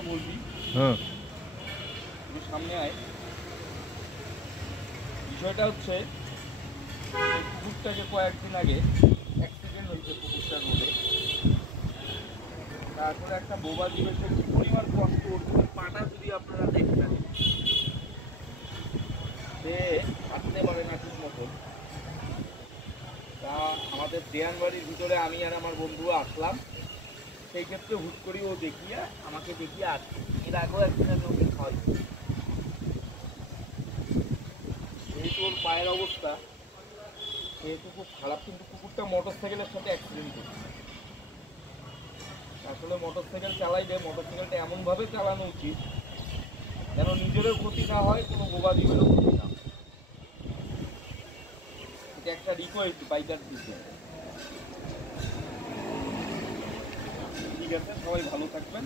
আপনাকে বলছি। হ্যাঁ, তুমি সামনে আয়। বিষয়টা হচ্ছে এই কুকুরটাকে কয়েকদিন আগে অ্যাক্সিডেন্ট হয়েছে পুকুরটার রোডে। তারপরে একটা বোবা জীবের সে কি পরিমাণ কষ্ট করছে, পাটা যদি আপনারা দেখতেন, সে হাঁটতে পারে না ঠিক মতন। তা আমাদের দেয়ানবাড়ির ভিতরে আমি আর আমার বন্ধুও আসলাম। সেই ক্ষেত্রে হুট করি ও আমাকে দেখিয়ে আসছে। এর আগেও একদিন আমি ওকে খাওয়াইছি। যেহেতু ওর পায়ের অবস্থা সেহেতু খুব খারাপ, কিন্তু কুকুরটা মোটর সাইকেলের সাথে অ্যাক্সিডেন্ট করছে। আসলে মোটর সাইকেল চালাইলে মোটর সাইকেলটা এমনভাবে চালানো উচিত যেন নিজেরও ক্ষতি না হয়, কোনো বোবা জীবেরও ক্ষতি না হয়। এটা একটা রিকোয়েস্ট বাইকার দিচ্ছে। ঠিক আছে, সবাই ভালো থাকবেন।